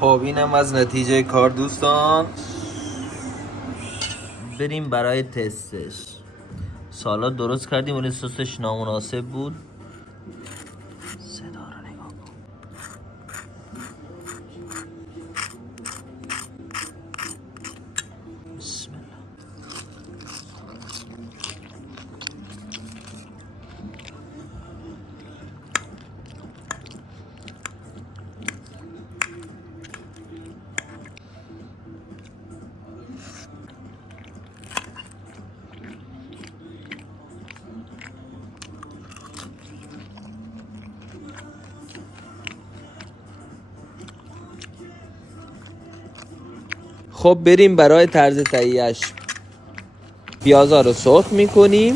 خب اینم از نتیجه کار دوستان. بریم برای تستش. سالاد درست کردیم ولی سسش نامناسب بود. صدا رو نگاه کن. بسم الله. خب بریم برای طرز تهیه‌اش. پیازا رو سرخ میکنیم.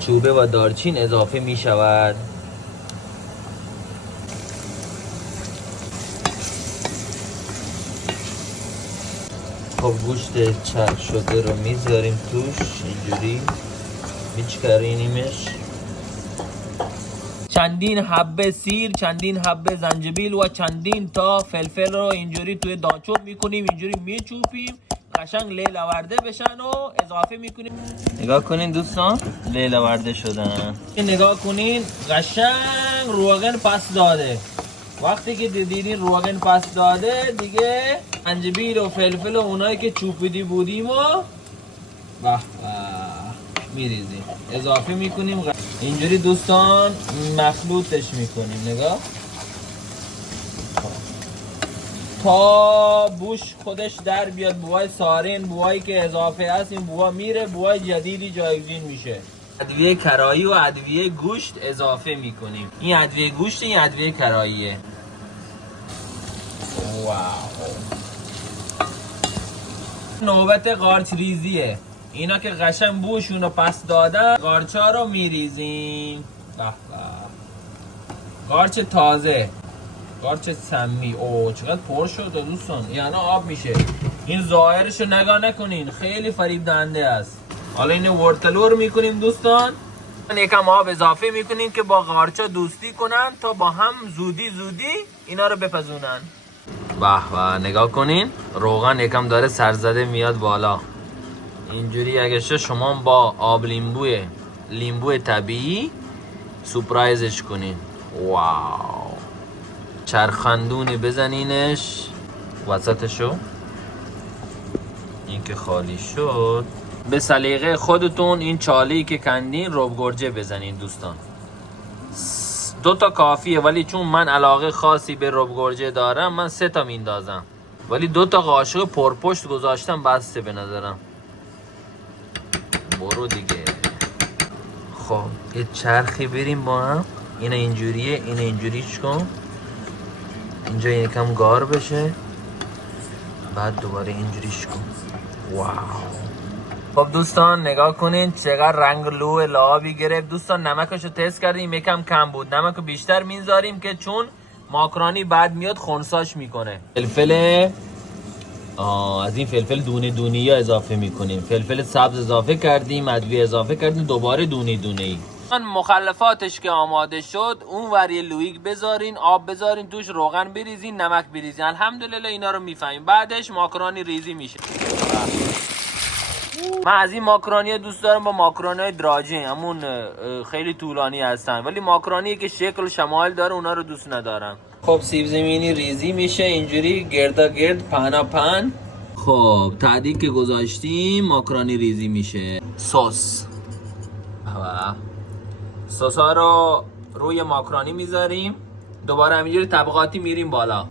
چوبه و دارچین اضافه میشود. خب گوشت چرخ شده رو میذاریم توش. اینجوری میچرینیمش. چندین حبه سیر، چندین حبه زنجبیل و چندین تا فلفل رو اینجوری توی دانچوب میکنیم. اینجوری میچوبیم قشنگ لیل آورده بشن و اضافه میکنیم. نگاه کنین دوستان، لیل آورده شدن. نگاه کنین قشنگ روغن پس داده. وقتی که دیدین روغن پس داده دیگه زنجبیل و فلفل و اونایی که چوبیدی بودیم و میریزیم اضافه میکنیم. اینجوری دوستان مخلوطش میکنیم. نگاه تا بوش خودش در بیاد. بوهای سارین، بوهایی که اضافه هست این بوها میره، بوهای جدیدی جایگزین میشه. ادویه کرایی و ادویه گوشت اضافه میکنیم. این ادویه گوشت، این ادویه کراییه. واو. نوبت قارچ ریزیه. اینا که قشنگ بوشون رو پس دادن قارچا رو میریزیم. قارچ تازه، قارچ سمی. اوه چقدر پر شد دوستان. یعنی آب میشه. این ظاهرش رو نگاه نکنین، خیلی فریب دهنده است. حالا این ورتلو رو میکنیم دوستان. یکم آب اضافه میکنیم که با قارچا دوستی کنن تا با هم زودی اینا رو بپزونن. به نگاه کنین روغن یکم داره سرزده میاد بالا. اینجوری اگه شما با آب لیمبو طبیعی سورپرایزش کنین. واو. چرخندونی بزنینش وسطشو. این که خالی شد به سلیقه خودتون این چالی که کندین رب گرجه بزنین دوستان. 2 تا کافیه، ولی چون من علاقه خاصی به رب گرجه دارم من 3 تا میندازم، ولی 2 تا قاشق پرپشت گذاشتم بسته به نظرم. برو دیگه. خب یه چرخی بریم با هم. این اینجوریه، این اینجوریش کن. اینجا یکم گار بشه، بعد دوباره اینجوریش کن. واو. خب دوستان نگاه کنین چقدر رنگ لو لعابی گرفت. دوستان نمکشو تست کردیم یکم کم بود. نمکو بیشتر میذاریم که چون ماکارونی بعد میاد خنثاش میکنه. فلفل از این فلفل دونه یا اضافه میکنیم. فلفل سبز اضافه کردیم، ادویه اضافه کردیم، دوباره دونه ای. مخلفاتش که آماده شد اون وری لویگ بذارین، آب بذارین توش، روغن بریزین، نمک بریزین. الحمدلله اینا رو میفهمیم. بعدش ماکارونی ریزی میشه. من از این ماکارونی دوست دارم با ماکارونی دراجین، همون خیلی طولانی هستن، ولی ماکارونی که شکل و شمایل داره اونا رو دوست ندارم. خب سیب زمینی ریزی میشه اینجوری گردا گرد پهنا پهن. خب تعدیق که گذاشتیم ماکارونی ریزی میشه. سس ها رو روی ماکارونی میذاریم، دوباره همینجوری طبقاتی میریم بالا.